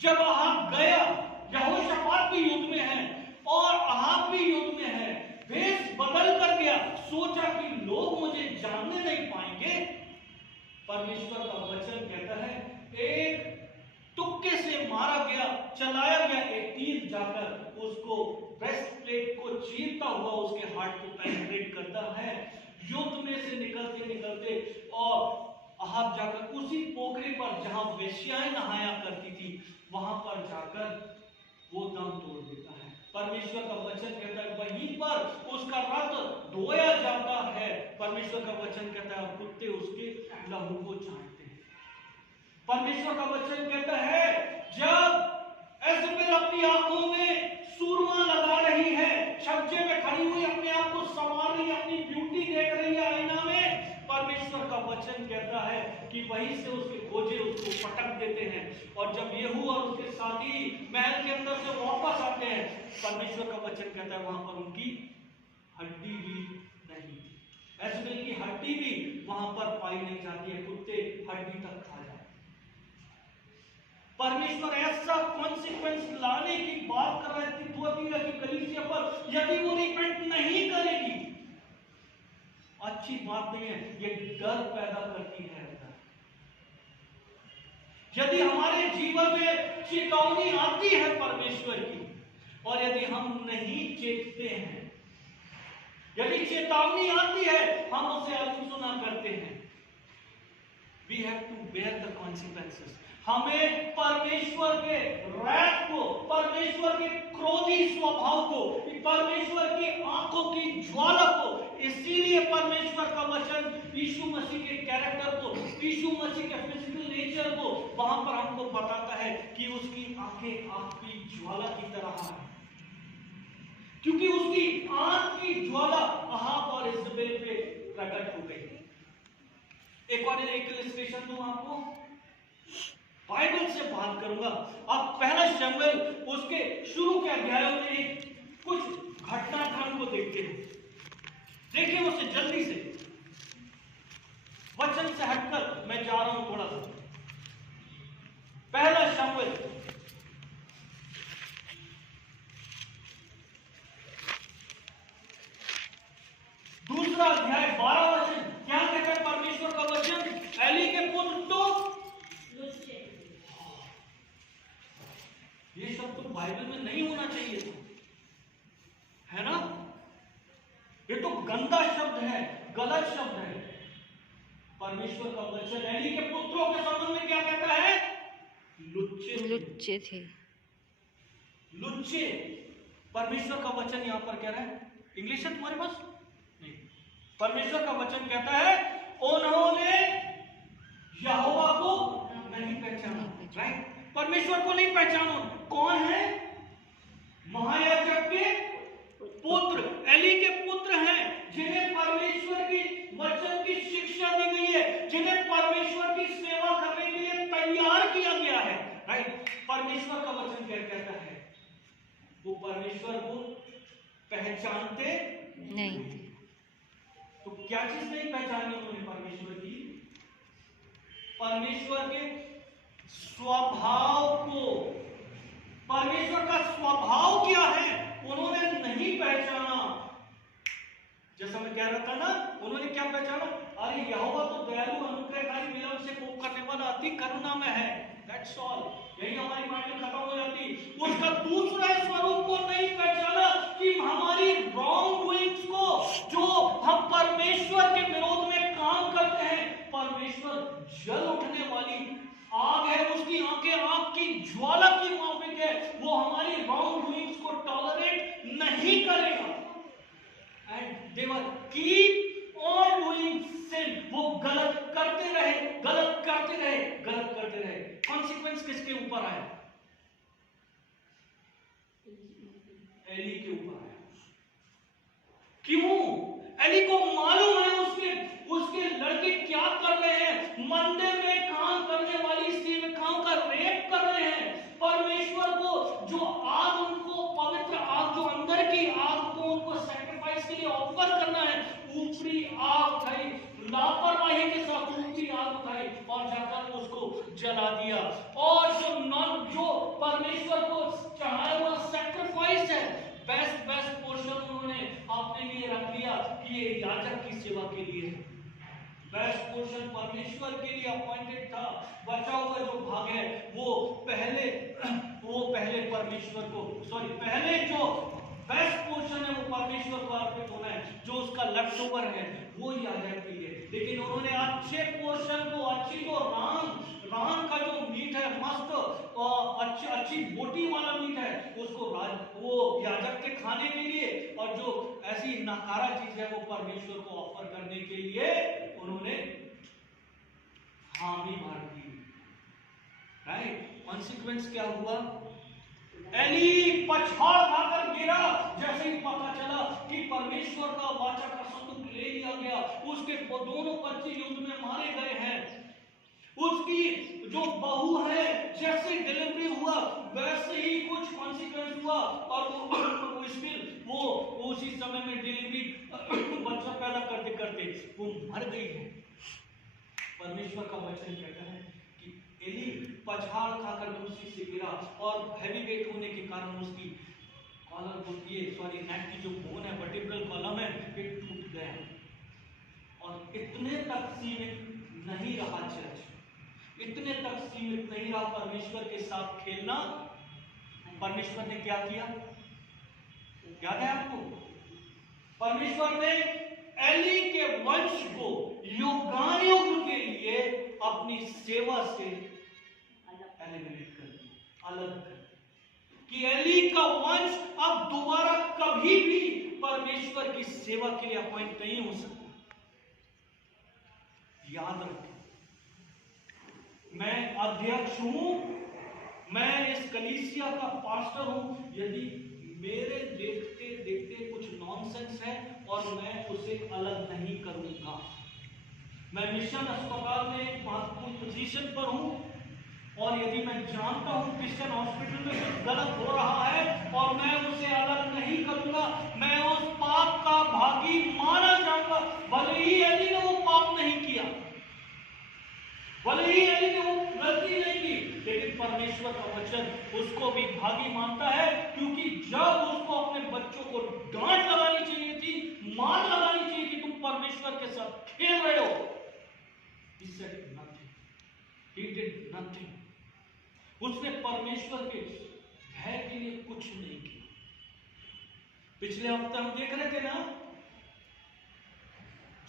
जब अहाब गया, यहोशापात भी युद्ध में है और अहाब भी युद्ध में है, भेष बदल कर गया, सोचा कि लोग मुझे जानने नहीं पाएंगे। परमेश्वर का वचन कहता है एक तुक्के से मारा गया, चलाया गया एक तीर जाकर उसको ब्रेस्ट प्लेट को चीरता हुआ उसके हार्ट को पेनिट्रेट करता है। युद्ध में से निकलते निकलते और अहाब जाकर उसी पोखरे पर जहां वेश्याएं नहाया करती थी वहां पर जाकर वो दम तोड़ देता है। परमेश्वर का वचन कहता है वहीं पर उसका रक्त धोया जाता है। परमेश्वर का वचन कहता है और कुत्ते उसके लहू को चाटते हैं। परमेश्वर का वचन कहता है जब एजेबेल अपनी आंखों में सूरमा लगा रही है, छज्जे में खड़ी हुई अपने आप को संवार रही, अपनी ब्यूटी देख रही है आईना में, परमेश्वर का वचन कहता है कि वहीं से उसके खोजे उसको पटक देते हैं। और जब येहू और उसके साथी महल के अंदर से वापस आते हैं, परमेश्वर का वचन कहता है वहां पर उनकी हड्डी भी नहीं थी। एजेबेल की हड्डी भी वहां पर पाई नहीं जाती है, कुत्ते हड्डी तक खा जाते। परमेश्वर ऐसा कॉन्सिक्वेंस लाने की बात कर रहे थे थियोतीरा की कलीसिया पर, यदि वो रिपेंट नहीं करेगी। अच्छी बात नहीं है, ये डर पैदा करती है। यदि हमारे जीवन में चेतावनी आती है परमेश्वर की और यदि हम नहीं चेतते हैं, यदि चेतावनी आती है हम उसे अनसुना करते हैं, we have to bear the consequences। हमें परमेश्वर के रैथ को, परमेश्वर के क्रोधी स्वभाव को, परमेश्वर की आंखों की ज्वाला को, इसीलिए परमेश्वर का वचन यीशु मसीह के कैरेक्टर को, यीशु मसीह के फिजिकल नेचर को वहां पर हमको बताता है कि उसकी आंखें आग की ज्वाला की तरह है, क्योंकि उसकी आंख की ज्वाला अहाब और इज़बेल पे प्रकट हो गई। एक और एक इलस्ट्रेशन दूं आपको, बाइबल से बात करूंगा। अब पहला शमूएल उसके शुरू के अध्यायों में एक कुछ घटनाक्रम को देखते हैं। देखिए उसे जल्दी से, वचन से हटकर मैं जा रहा हूं थोड़ा सा। पहला शमूएल दूसरा अध्याय 12 वचन, क्या कहता है परमेश्वर का वचन? एली के पुत्र तो ये सब तो बाइबल में नहीं होना चाहिए था, है ना? ये तो गंदा शब्द है, गलत शब्द है। परमेश्वर का वचन एली के पुत्रों के संबंध में क्या कहता है? लुच्चे थे। लुच्चे। परमेश्वर का वचन यहां पर कह रहा है, इंग्लिश है तुम्हारे पास? नहीं। परमेश्वर का वचन कहता है उन्होंने यहोवा को नहीं पहचाना। राइट? परमेश्वर को नहीं पहचानो। कौन है? महायाजक के पुत्र, एली के पुत्र हैं, जिन्हें परमेश्वर की वचन की शिक्षा दी गई है, जिन्हें परमेश्वर की सेवा करने के लिए तैयार किया गया है। राइट? परमेश्वर का वचन क्या कहता है? वो परमेश्वर को पहचानते नहीं। तो क्या चीज नहीं पहचानी उन्होंने परमेश्वर की? परमेश्वर के स्वभाव को। परमेश्वर का स्वभाव क्या है उन्होंने नहीं पहचाना। जैसा मैं कह रहा था ना, उन्होंने क्या पहचाना? अरे यहोवा तो दयालु, अनुग्रहकारी, विलंब से कोप करने वाला, अति करुणा में है। That's all. यही हमारी बातें खत्म हो जाती। उसका दूसरा स्वरूप को नहीं पहचाना कि हमारी रॉन्ग डूइंग्स को, जो हम परमेश्वर के विरोध में काम करते हैं, परमेश्वर जल उठने वाली आग है, उसकी आंखें आग की ज्वाला की माफिक है। वो हमारी रॉन्ग डूइंग्स को टॉलरेट नहीं करेगा। And they will keep on doing sin. वो गलत करते रहे, गलत करते रहे, गलत करते रहे। कॉन्सिक्वेंस किसके ऊपर आया? एली के ऊपर आया। क्यों? एली को मालूम है उसके लड़के क्या कर रहे हैं, मंदिर में काम करने वाली सेविकाओं का रेप कर रहे हैं। परमेश्वर को जो आग, उनको पवित्र आग, जो अंदर की आग को उनको सैक्रिफाइस के लिए ऑफर करना है, ऊपरी आग उठाई, लापरवाही के साथ ऊपरी आग उठाई और जाकर उसको जला दिया। और जो परमेश्वर को चढ़ाया हुआ सैक्रिफाइस है, बेस्ट पोर्शन उन्होंने अपने लिए रख लिया कि ये याजक की सेवा के लिए है। बेस्ट पोर्शन परमेश्वर के लिए अपॉइंटेड था। बचा हुआ जो भाग है वो पहले परमेश्वर को, पहले जो बेस्ट पोर्शन है वो परमेश्वर को अर्पित होना है। जो उसका लेफ्ट ओवर है वो याजक के लिए। लेकिन उन्होंने अच्छे पोर्शन को, अच्छी जो रान का जो मीट है, मस्त अच्छी बोटी वाला मीट है, उसको वो याजक के खाने के लिए, और जो ऐसी नकारा चीज है वो परमेश्वर को ऑफर करने के लिए उन्होंने हामी भर दी। राइट, कॉन्सिक्वेंस क्या हुआ? एली पछाड़ खाकर गिरा जैसे ही पता चला कि परमेश्वर का वाचा का संदूक ले लिया गया। उसके दोनों बच्चे युद्ध में मारे गए हैं। उसकी जो बहू है, जैसे डिलीवरी हुआ वैसे ही कुछ कॉन्सिक्वेंस हुआ, और वो उसी समय में डिलीवरी बच्चा पैदा करते करते वो मर गई है। परमेश्वर का वचन कहता है कि एली पछाड़ खाकर कुर्सी से गिरा, और हैवी वेट होने के कारण उसकी कॉलर होती है, सॉरी नेक की जो बोन है, वर्टिब्रल कॉलम है, ये टूट गया। और इतने तक सीमित नहीं रहा चर्च, इतने तक सीमित नहीं रहा परमेश्वर के साथ खेलना। परमेश्वर ने क्या किया, याद है आपको? परमेश्वर ने एली के वंश को युगानुयुग के लिए अपनी सेवा से एलिमिनेट कर दिया, अलग कर दिया, कि एली का वंश अब दोबारा कभी भी परमेश्वर की सेवा के लिए अपॉइंट नहीं हो सकता। याद रखें, मैं अध्यक्ष हूं, मैं इस कलीसिया का पास्टर हूं। यदि मेरे देखते देखते कुछ नॉनसेंस है और मैं उसे अलग नहीं करूंगा। मैं मिशन अस्पताल में एक महत्वपूर्ण पोजीशन पर हूं, और यदि मैं जानता हूं क्रिश्चियन हॉस्पिटल में कुछ गलत हो रहा है और मैं उसे अलग नहीं करूंगा, मैं उस पाप का भागी माना जाऊंगा। भले ही एली ने वो पाप नहीं किया, भले ही एली ने वो गलती नहीं की, लेकिन परमेश्वर का वचन उसको भी भागी मानता है, क्योंकि जब उसको अपने बच्चों को डांट लगानी चाहिए थी, मार लगानी चाहिए थी, तुम परमेश्वर के साथ खेल रहे हो, he said nothing, he did nothing। उसने परमेश्वर के भय के लिए कुछ नहीं किया। पिछले हफ्ते हम देख रहे थे ना,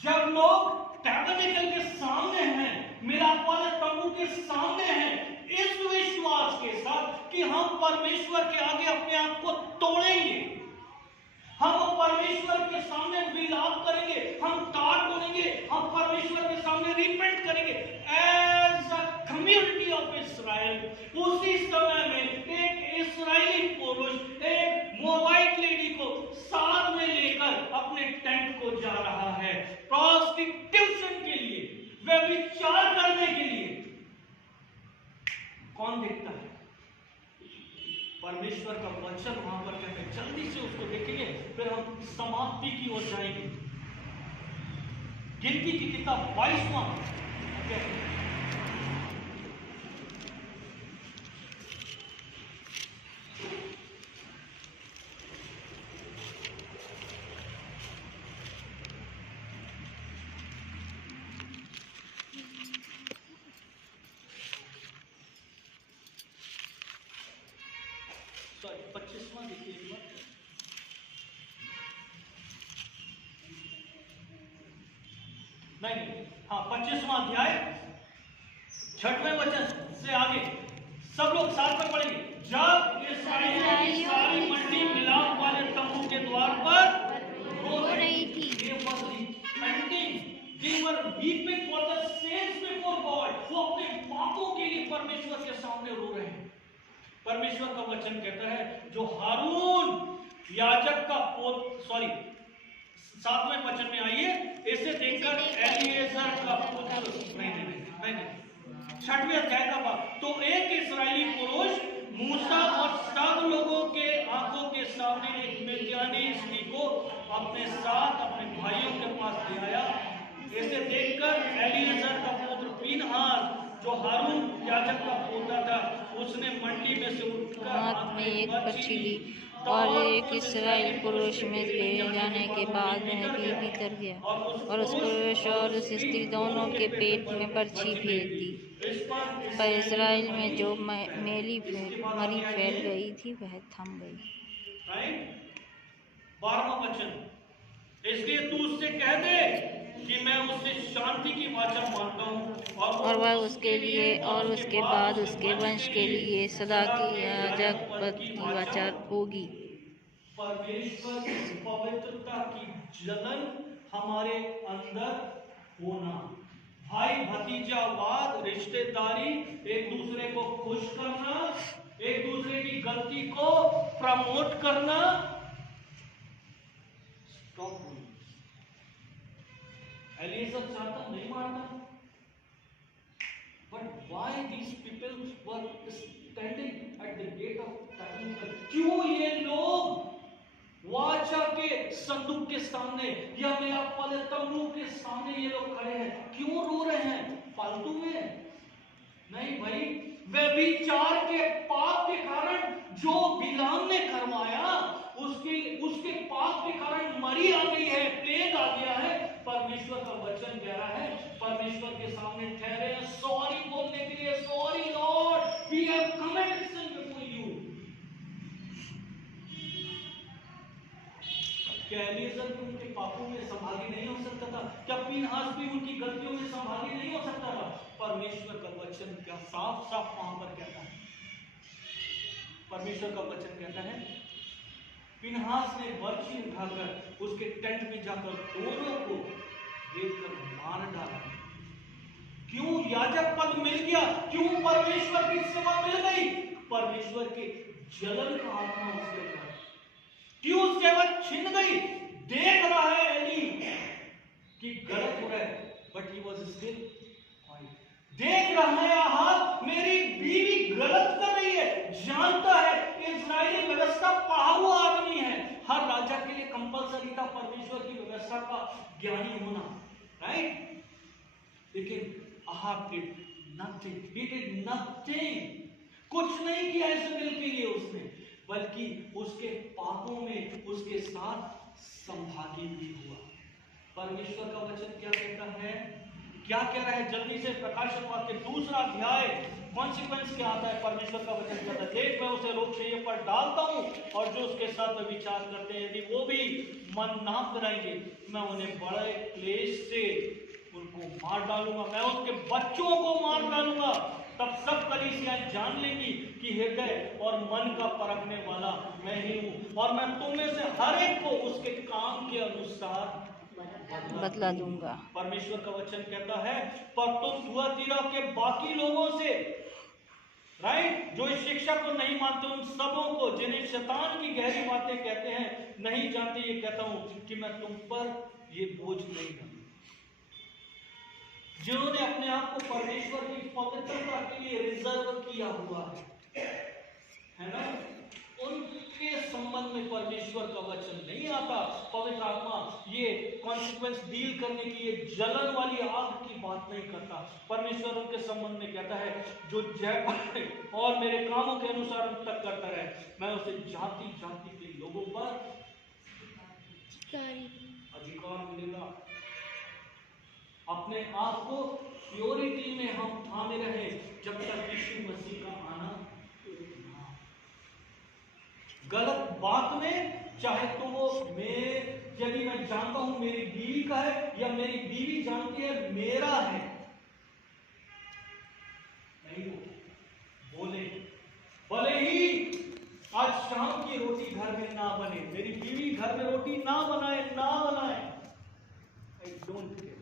जब लोग टैबरनेकल के सामने हैं, मिलाप वाले तंबू के सामने हैं, इस विश्वास के साथ कि हम परमेश्वर के आगे अपने आप को तोड़ेंगे, हम परमेश्वर के सामने विलाप करेंगे, हम टाट बनेंगे, हम परमेश्वर के सामने रिपेंट करेंगे एज अ कम्युनिटी ऑफ इस्राएल। उसी समय में एक इस्राएली पुरुष एक मोवाइट लेडी को साथ में लेकर अपने टेंट को जा रहा है प्रोस्टिट्यूशन के लिए, व्यभिचार करने के लिए। कौन देखता है? परमेश्वर का वचन वहां पर कहते हैं। जल्दी से उसको देखेंगे, फिर हम समाप्ति की ओर जाएंगे। गिनती की किताब 22वां देखिए एक बार। नहीं, हाँ 25वां अध्याय 6वें वचन से आगे सब लोग साथ में पढ़ेंगे। जब इस्राएलियों की सारी मंडी मिलाप वाले तंबू के द्वार पर रो रही थी, they were weeping for the sins before God। वो अपने पापों के लिए परमेश्वर के सामने रो रहे हैं। परमेश्वर का वचन कहता है, जो हारून याजक का पुत्र, 7वें वचन में आइए, इसे देखकर एलीएजर का पुत्र, नहीं 6वें अध्याय का बात। तो एक इस्राएली पुरुष मूसा और सब लोगों के आंखों के सामने एक मिद्यानी स्त्री को अपने साथ अपने भाइयों के पास ले आया। इसे देखकर एलीएजर का पुत्र पीनहास, जो हारून याजक का पोता था, उसने मंडी में से उठकर हाथ में एक पर्ची ली और एक इस्राएल पुरुष में ले जाने के बाद वह भी भीतर गया और उस पुरुष और उस स्त्री दोनों के पेट में पर्ची भेज दी। पर इस्राएल में जो मरी फैल गई थी वह थम गई। 12वां वचन, इसलिए तू उससे कह दे कि मैं उससे शांति की वाचा मानता हूँ और वह उसके लिए और उसके बाद उसके वंश के लिए सदा की याजक पद की वाचा होगी। परमेश्वर की पवित्रता की जलन हमारे अंदर होना, भाई भतीजावाद, रिश्तेदारी, एक दूसरे को खुश करना, एक दूसरे की गलती को प्रमोट करना, स्टॉप। एलिएज़र चाहता नहीं मारना, but why these people were standing at the gate of tabernacle? क्यों ये लोग वाचा के संदूक के सामने या मेलाप वाले तंबू के सामने ये लोग खड़े हैं? क्यों रो रहे हैं? फालतू में नहीं भाई, व्यभिचार के पाप के कारण जो बिलाम ने करवाया, उसके पाप के कारण मरी आ गई है, प्लेग आ गया है। परमेश्वर का वचन कह रहा है, परमेश्वर के सामने ठहरे हैं सॉरी बोलने के लिए। Sorry Lord, we have committed sin before you. क्या एलिएज़र भी उनके पापों में संभागी नहीं हो सकता था? क्या पीनहास भी उनकी गलतियों में संभागी नहीं हो सकता था? परमेश्वर का वचन क्या साफ साफ वहां पर कहता है। परमेश्वर का वचन कहता है, पीनहास ने बर्छी उठाकर उसके टेंट में जाकर दोनों को देखकर मार डाला। क्यों? याजक पद मिल गया। क्यों? परमेश्वर की सेवा मिल गई। परमेश्वर के जलन का आत्मा उसके अंदर। क्यों सेवा छिन गई? देख रहा है एली कि गलत हो रहा है, but he was still quite. देख रहा है आहाब, मेरी बीवी गलत कर रही है, जानता है इजरायली व्यवस्था पढ़ा हुआ आदमी है। हर राजा के लिए कंपलसरी था परमेश्वर की व्यवस्था का ज्ञानी होना, राइट? लेकिन Ahab did nothing, he did nothing. कुछ नहीं किया इस्राएल के लिए उसने, बल्कि उसके पापों में उसके साथ संभागी भी हुआ। परमेश्वर का वचन क्या कहता है? क्या कह रहा है? जल्दी से प्रकाशन वाक्य 2 अध्याय कॉन्सिक्वेंस क्या आता है? परमेश्वर का वचन कहता है, देख मैं उसे रोक शैया पर डालता हूं और जो उसके साथ विचार करते हैं यदि वो भी मन ना कराएंगे, मैं उन्हें बड़े क्लेश से उनको मार डालूंगा, मैं उसके बच्चों को मार डालूंगा। तब सब कलीसियां जान लेंगी कि हृदय और मन का परखने वाला मैं ही हूं, और मैं तुम में से हर एक को उसके काम के अनुसार बदला दूंगा। परमेश्वर का वचन कहता है, पर तुम थुआतीरा के बाकी लोगों से, राइट, जो इस शिक्षा को नहीं मानते, उन सबों को जिन्हें शैतान की गहरी बातें कहते हैं नहीं जानते, ये कहता हूं कि मैं तुम पर ये बोझ नहीं डालूंगा। जिन्होंने अपने आप को परमेश्वर की पवित्रता के लिए रिजर्व किया हुआ है ना, उनके संबंध में परमेश्वर का वचन नहीं आता। पवित्र आत्मा ये कॉन्सिक्वेंस डील करने की, ये जलन वाली आग की बात नहीं करता। परमेश्वर उनके संबंध में कहता है, जो जय और मेरे कामों के अनुसार उन तक करता रहे, मैं उसे जाति जाति के लोगों पर अधिकार मिलेगा। अपने आप को प्योरिटी में हम थामे रहे जब तक यीशु मसीह का आना। गलत बात में, चाहे तो वो यदि मैं जानता हूं मेरी बीवी का है या मेरी बीवी जानती है मेरा है, नहीं बोले, भले ही आज शाम की रोटी घर में ना बने, मेरी बीवी घर में रोटी ना बनाए, आई डोंट केयर।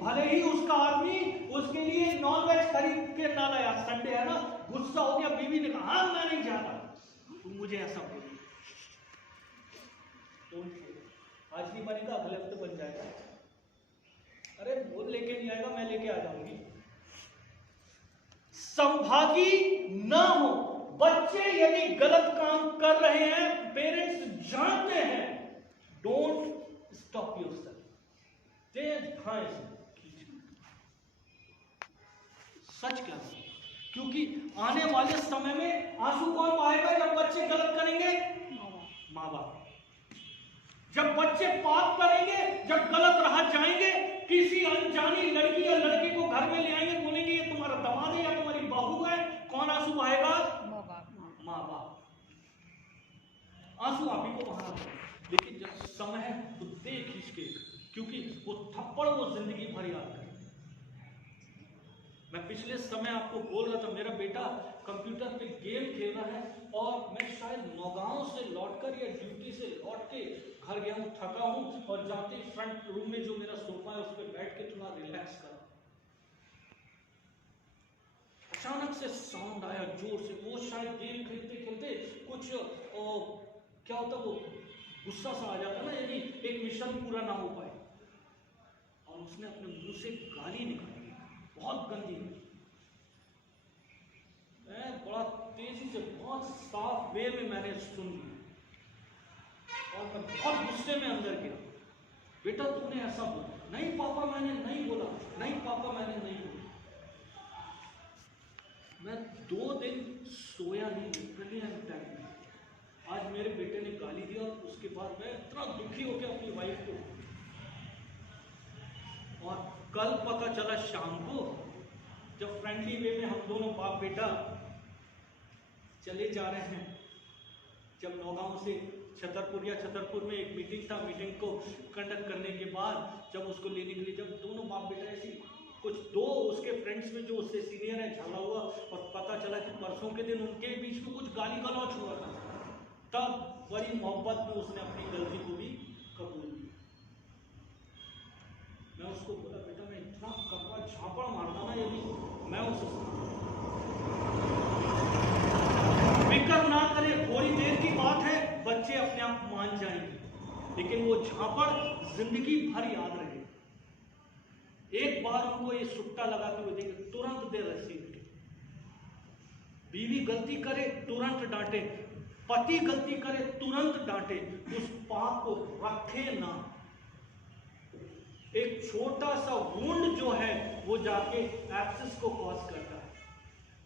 भले ही उसका आदमी उसके लिए नॉनवेज खरीद के ना लाया, संडे है ना, गुस्सा हो गया, बीवी ने कहा हाँ मैं नहीं जाता, तुम मुझे ऐसा बोलो, आज नहीं बनेगा अगले हफ्ते बन जाएगा। अरे वो लेके नहीं आएगा, मैं लेके आ जाऊंगी। संभागी ना हो। बच्चे यदि गलत काम कर रहे हैं, पेरेंट्स जानते हैं, डोंट स्टॉप योरसेल्फ, सच क्या है? क्योंकि आने वाले समय में आंसू कौन बहाएगा जब बच्चे गलत करेंगे? माँ बाप। जब बच्चे पाप करेंगे, जब गलत राह जाएंगे, किसी अनजानी लड़की या लड़के को घर में ले आएंगे, बोलेंगे ये तुम्हारा दामाद है या तुम्हारी बहू है, कौन आंसू बहाएगा? माँ बाप। आंसू आप ही को बहाना। लेकिन जब समय है तो देख इसके क्योंकि वो थप्पड़ वो जिंदगी भर याद करे। मैं पिछले समय आपको बोल रहा था, मेरा बेटा कंप्यूटर पे गेम खेल रहा है और मैं शायद नौगांव से लौटकर या ड्यूटी से लौट के घर गया हूँ, थका हूँ, और जाते ही फ्रंट रूम में जो मेरा सोफा है उस पर बैठ के थोड़ा रिलैक्स करा, अचानक से साउंड आया जोर से। वो शायद गेम खेलते खेलते कुछ क्या होता, वो गुस्सा सा आ जाता ना, यदि एक मिशन पूरा ना हो पाए, और उसने अपने मुंह से गाली निकाली, बहुत गंदी। मैं बड़ा तेजी से, बहुत साफ वे में मैंने सुन लिया, और मैं बहुत गुस्से में अंदर गया। बेटा तूने ऐसा बोला? नहीं पापा मैंने नहीं बोला। नहीं पापा मैंने नहीं बोला। मैं 2 दिन सोया नहीं, लिटरली आई एम टेलिंग। आज मेरे बेटे ने गाली दिया, और उसके बाद मैं इतना दुखी हो गया अपनी वाइफ को। और कल पता चला शाम को, जब फ्रेंडली वे में हम दोनों बाप बेटा चले जा रहे हैं, जब नौगांव से छतरपुर में एक मीटिंग था, मीटिंग को कंडक्ट करने के बाद जब उसको लेने के लिए, जब दोनों बाप बेटा ऐसी कुछ 2 उसके फ्रेंड्स में जो उससे सीनियर है झगड़ा हुआ, और पता चला कि परसों के दिन उनके बीच में कुछ गाली गलौच हुआ था, तब बड़ी मोहब्बत में उसने अपनी गलती को भी कबूल किया। मैं उसको बोला, बेटा मैं इतना कपड़ा झापड़ मारता ना, यदि मैं उस फिक्र ना करे, थोड़ी देर की बात है, बच्चे अपने आप मान जाएंगे, लेकिन वो झापड़ जिंदगी भर याद रहे। एक बार उनको ये सुट्टा लगाते हुए देखे, तुरंत दे रसीद। बीवी गलती करे तुरंत डांटे, पति गलती करे तुरंत डांटे, उस पाप को रखे ना। एक छोटा सा वुंड जो है वो जाके एब्सेस को कॉज करता है,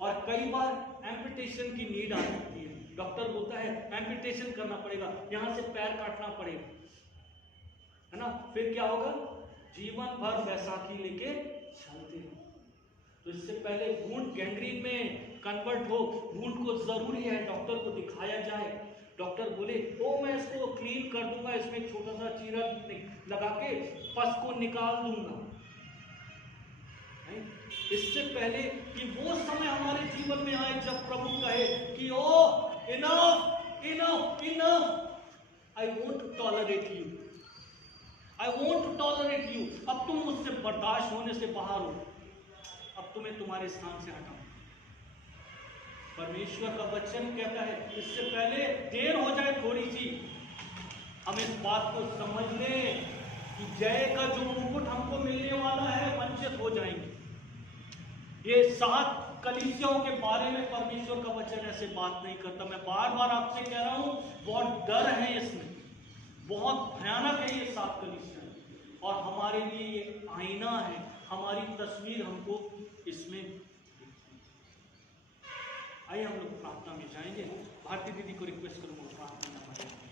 और कई बार एम्पुटेशन की नीड आ सकती है। डॉक्टर बोलता है एम्पुटेशन करना पड़ेगा, यहां से पैर काटना पड़ेगा, है ना, फिर क्या होगा, जीवन भर बैसाखी लेके चलते हैं। तो इससे पहले वुंड गैंग्रीन में कन्वर्ट हो, वुंड को जरूरी है डॉक्टर को दिखाया जाए। डॉक्टर बोले ओ मैं इसको क्लीन कर दूंगा, इसमें छोटा सा चीरा लगा के पस को निकाल दूंगा। इससे पहले कि वो समय हमारे जीवन में आए जब प्रभु कहे कि oh enough enough enough, I won't to tolerate you, I won't to tolerate you. अब तुम मुझसे बर्दाश्त होने से बाहर हो, अब तुम्हें तुम्हारे स्थान से हटाओ। परमेश्वर का वचन कहता है इससे पहले देर हो जाए थोड़ी सी, हम इस बात को समझ लें कि जय का जो मुकुट हमको मिलने वाला है, वंचित हो जाएंगे। ये 7 कलीसियाओं के बारे में परमेश्वर का वचन ऐसे बात नहीं करता। मैं बार बार आपसे कह रहा हूं, बहुत डर है इसमें, बहुत भयानक है ये 7 कलीसियां, और हमारे लिए ये आईना है, हमारी तस्वीर हमको इसमें। आइए हम लोग प्रार्थना में जाएंगे। भारती दीदी को रिक्वेस्ट करूंगा प्रार्थना में।